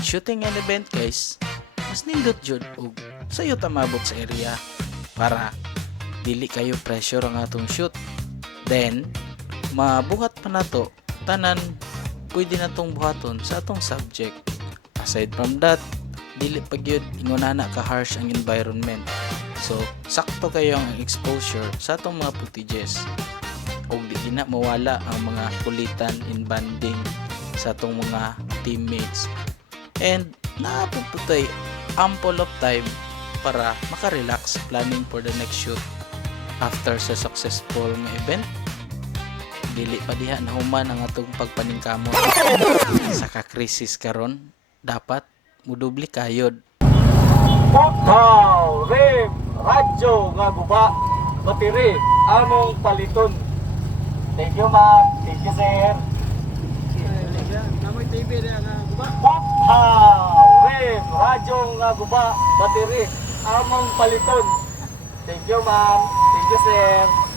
when shooting an event guys, mas nindot jud og sayo ta mabot sa area para dili kayo pressure ang atong shoot. Then mabuhat pa nato tanan pwede natong buhaton sa atong subject. Aside from that, dili pa gyud ingonana ka harsh ang environment. So sakto kayo ang exposure sa atong mga footages og di na mawala ang mga kulitan in banding sa atong mga teammates. And naapututay ample of time para makarelax planning for the next shoot. After sa successful nga event, dili pa diha na human ang atong pagpaningkamot. Sa ka-crisis karon, dapat mudubli kayod. Wow! Rip! Radyo nga guba! Batiri! Among paliton! Thank you ma'am! Thank you sir! Namoy TV na nga guba. Wow! Rip! Radyo nga guba! Batiri! Among paliton! Thank you ma'am! Thank you sir!